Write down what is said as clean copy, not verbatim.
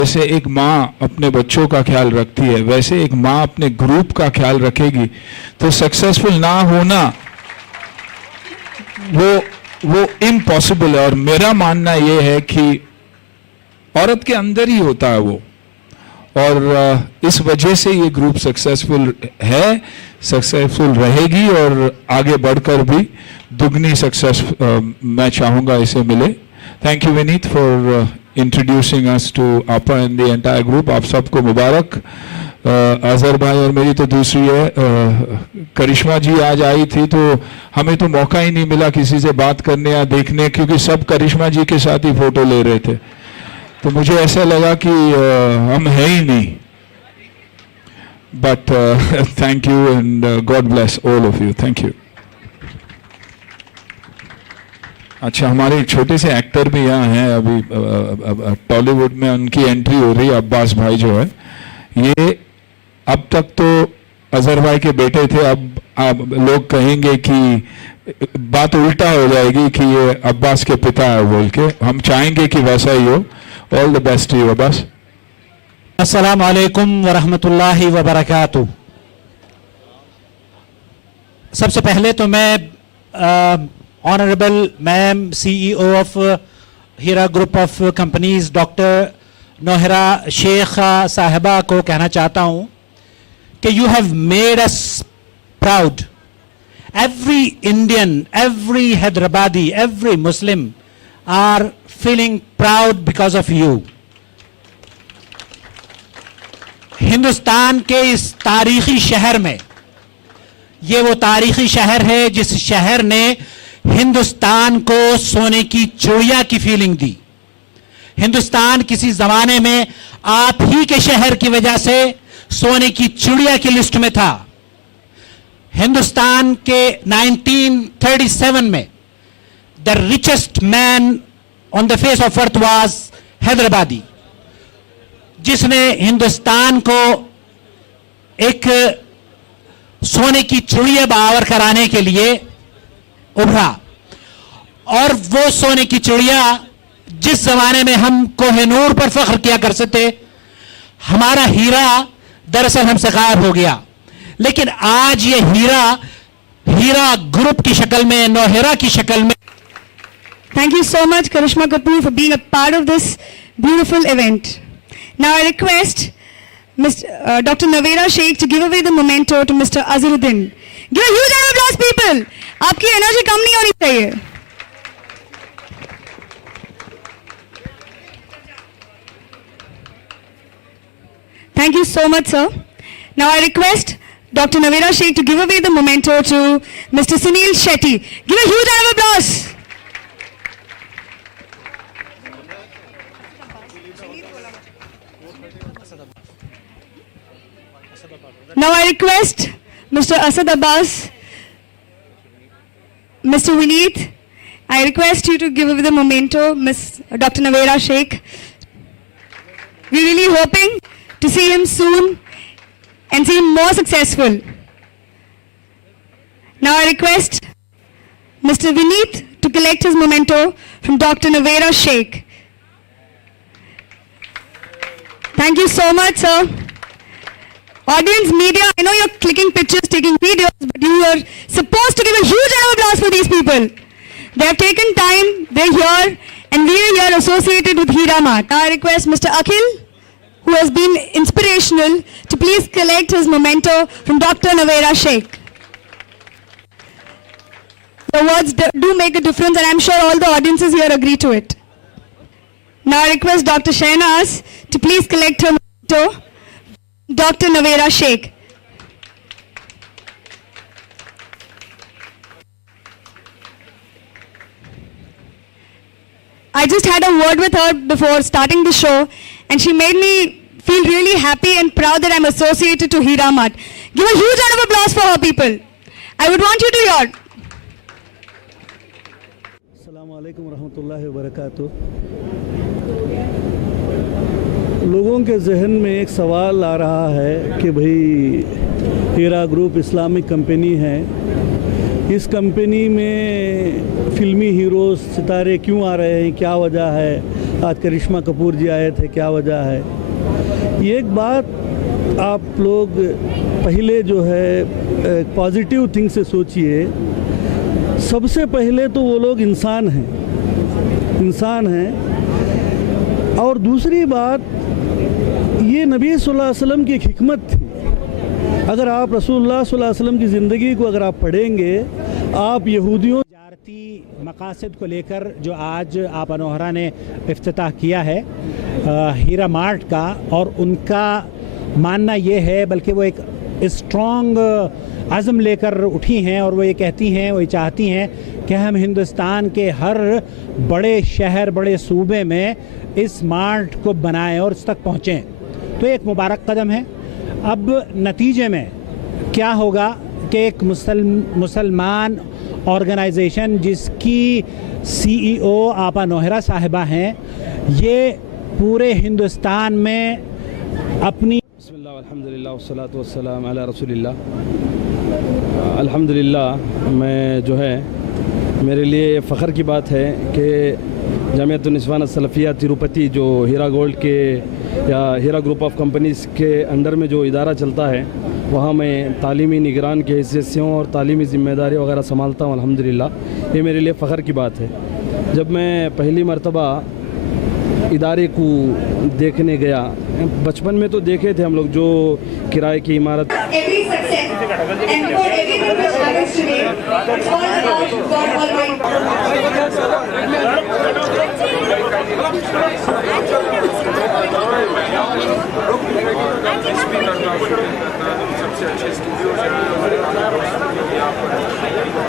जैसे एक माँ अपने बच्चों का ख्याल रखती है, वैसे एक माँ अपने ग्रुप का ख्याल रखेगी तो सक्सेसफुल ना होना वो इम्पॉसिबल है। और मेरा मानना ये है कि औरत के अंदर ही होता है वो, और इस वजह से ये ग्रुप सक्सेसफुल है, सक्सेसफुल रहेगी और आगे बढ़कर भी दुगनी सक्सेस मैं चाहूँगा इसे मिले। Thank you Vineet for introducing us to आपा एंड द एंटायर ग्रुप। आप सबको मुबारक। अजहर भाई और मेरी तो दूसरी है, करिश्मा जी आज आई थी तो हमें तो मौका ही नहीं मिला किसी से बात करने या देखने, क्योंकि सब करिश्मा जी के साथ ही फोटो ले रहे थे, तो मुझे ऐसा लगा कि हम है ही नहीं। But thank you and God bless all of you. Thank you. अच्छा, हमारे एक छोटे से एक्टर भी यहाँ हैं अभी टॉलीवुड में, उनकी एंट्री हो रही है। अब्बास भाई जो है, ये अब तक तो अजहर भाई के बेटे थे, अब लोग कहेंगे कि बात उल्टा हो जाएगी कि ये अब्बास के पिता है बोल के। हम चाहेंगे कि वैसा ही हो। All the best you Abbas. अस्सलाम वालेकुम वरहमतुल्लाहि वबरकातुह। सबसे पहले तो मैं honourable ma'am CEO of Heera group of companies doctor Nohra Sheikh साहिबा को कहना चाहता हूँ कि you have made us proud. Every Indian, every Hyderabadi, every Muslim are feeling proud because of you. Hindustan के इस तारीखी शहर में, ये वो तारीखी शहर है जिस शहर ने हिंदुस्तान को सोने की चिड़िया की फीलिंग दी। हिंदुस्तान किसी जमाने में आप ही के शहर की वजह से सोने की चिड़िया की लिस्ट में था। हिंदुस्तान के 1937 में the richest man on the face of earth was Hyderabadi, जिसने हिंदुस्तान को एक सोने की चिड़िया बराबर कराने के लिए उभरा। और वो सोने की चिड़िया जिस जमाने में हम कोहिनूर पर फख्र किया करते थे, हमारा हीरा दरअसल हमसे गायब हो गया। लेकिन आज ये हीरा ग्रुप की शक्ल में, नौहेरा की शक्ल में। Thank you so much, Karishma Kapoor, for being a part of this beautiful event. Now I request Dr. Navera Sheikh to give away the memento to Mr. Azharuddin. Give a huge round of applause, people. आपकी energy कम नहीं होनी चाहिए। Thank you so much, sir. Now I request Dr. Navera Sheikh to give away the memento to Mr. Sunil Shetty. Give a huge round of applause. Now I request Mr. Asad Abbas, Mr. Vineet, I request you to give away the memento, Dr. Navera Sheikh. We're really hoping to see him soon and see him more successful. Now I request Mr. Vineet to collect his memento from Dr. Navera Sheikh. Thank you so much, sir. Audience, media, I know you're clicking pictures, taking videos, but you are supposed to give a huge round of applause for these people. They have taken time, they're here, and we are here associated with Hira Mart. Now I request Mr. Akhil, who has been inspirational, to please collect his memento from Dr. Navera Sheikh. The words do make a difference, and I'm sure all the audiences here agree to it. Now I request Dr. Shahnaz to please collect her memento, Dr. Navera Sheikh. I just had a word with her before starting the show, and she made me feel really happy and proud that I'm associated to Hira Mart. Give a huge round of applause for her, people. I would want you to hear. Assalamu alaikum warahmatullahi wabarakatuh. लोगों के जहन में एक सवाल आ रहा है कि भाई हीरा ग्रुप इस्लामिक कंपनी है, इस कंपनी में फ़िल्मी हीरोज़ सितारे क्यों आ रहे हैं, क्या वजह है, आज करिश्मा कपूर जी आए थे, क्या वजह है। ये एक बात आप लोग पहले जो है पॉजिटिव थिंग से सोचिए। सबसे पहले तो वो लोग इंसान हैं। और दूसरी बात, ये नबी सल्लल्लाहु अलैहि वसल्लम की एक हिकमत थी। अगर आप रसूलुल्लाह सल्लल्लाहु अलैहि वसल्लम की ज़िंदगी को अगर आप पढ़ेंगे, आप यहूदियों तिजारती मकासद को लेकर जो आज आप अनोहरा ने इफ्तिताह किया है हीरा मार्ट का, और उनका मानना ये है, बल्कि वो एक स्ट्रॉन्ग अज़म लेकर उठी हैं और वो ये कहती हैं, वो ये चाहती हैं कि हम हिंदुस्तान के हर बड़े शहर, बड़े सूबे में इस मार्ट को बनाएं और इस तक पहुँचें। तो एक मुबारक कदम है। अब नतीजे में क्या होगा कि एक मुसलमान ऑर्गेनाइजेशन जिसकी CEO आपा नोहरा साहिबा हैं, ये पूरे हिंदुस्तान में अपनी बिस्मिल्लाह अल्हम्दुलिल्लाह वस्सलातु वस्सलाम अला रसूलिल्लाह। अल्हम्दुलिल्लाह, मैं जो है, मेरे लिए फ़ख्र की बात है कि जामियतुन निस्वान सलफ़िया तिरुपति, जो हीरा गोल्ड के या हीरा ग्रुप ऑफ कंपनीज़ के अंडर में जो इदारा चलता है, वहाँ मैं तालीमी निगरान की हैसियत से हूँ और तालीमी ज़िम्मेदारी वगैरह संभालता हूँ। अल्हम्दुलिल्लाह, ये मेरे लिए फ़ख्र की बात है। जब मैं पहली मरतबा इदारे को देखने गया, बचपन में तो देखे थे हम लोग जो किराए की इमारत। Every success and for everything which happens today, it's all about God Almighty.